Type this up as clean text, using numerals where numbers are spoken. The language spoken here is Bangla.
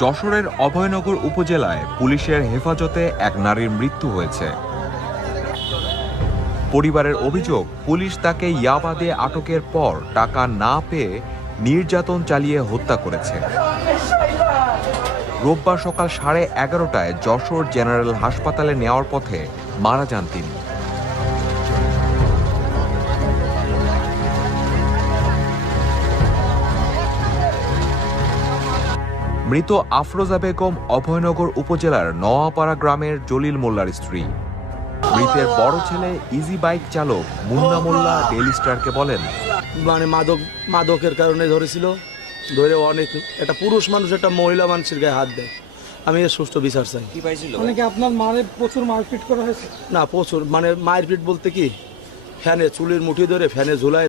যশোরের অভয়নগর উপজেলায় পুলিশের হেফাজতে এক নারীর মৃত্যু হয়েছে। পরিবারের অভিযোগ, পুলিশ তাকে ইয়াবা দিয়ে আটকের পর টাকা না পেয়ে নির্যাতন চালিয়ে হত্যা করেছে। রোববার সকাল 11:30টায় যশোর জেনারেল হাসপাতালে নেওয়ার পথে মারা যান তিনি। মৃত আফরোজা বেগম অভয়নগর উপজেলার নোয়াপাড়া গ্রামের জলিল মোল্লার স্ত্রী। মৃতের বড় ছেলে ইজি বাইক চালক মুন্না মোল্লা ডেইলি স্টারকে বলেন, মাদকের কারণে ধরেছিল, ধরে অনেক একটা পুরুষ মানুষ একটা মহিলা মানুষের গায়ে হাত দেয়। আমি এর সুষ্ঠু বিচার চাই। কি পাইছিল? আপনার মায়ের প্রচুর মারপিট করা হয়েছে? না, প্রচুর, মারপিট বলতে কি, ফ্যানে চুলের মুঠি ধরে ফ্যানে ঝুলায়